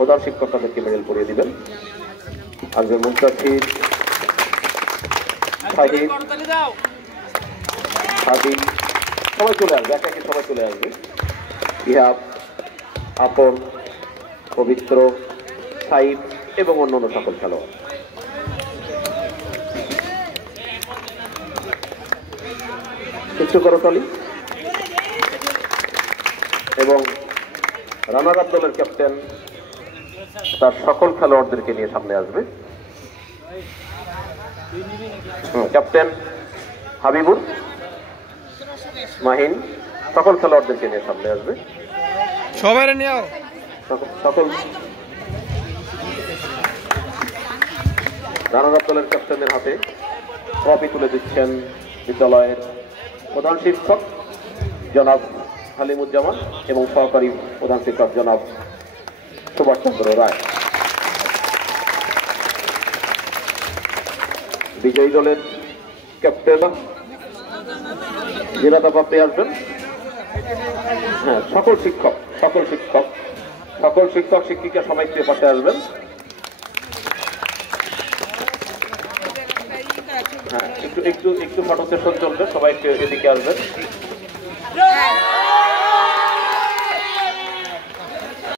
প্রধান শিক্ষক তাদেরকে মেডেল পরিয়ে দিবেন। আসবে মুনতাসির, শাহিদ, সাদিক, সবাই চলে আসবে, একে একে সবাই চলে আসবে। ইহাব, আপন, পবিত্র, সাইদ এবং অন্যান্য সকল খেলোয়াড়। একটু করতালি। এবং রানার আপ দলের ক্যাপ্টেন তার সকল খেলোয়াড়দেরকে নিয়ে সামনে আসবে। ক্যাপ্টেন হাবিবুর, মাহিন, সকল খেলোয়াড়দেরকে নিয়ে সামনে আসবে। সবাই নিও। সকল রানার আপ দলের ক্যাপ্টেনের হাতে ট্রফি তুলে দিচ্ছেন বিদ্যালয়ের প্রধান শিক্ষক জনাব হালিমুজ্জামান এবং সহকারী প্রধান শিক্ষক জনাব সুভাষচন্দ্র রায়। বিজয়ী দলের ক্যাপ্টেন জেলাদা পাপড়ি আসবেন। হ্যাঁ, সকল শিক্ষক শিক্ষিকা সবাই পাশে আসবেন। হ্যাঁ, একটু ফটো সেশন চলবে, সবাই এদিকে আসবেন।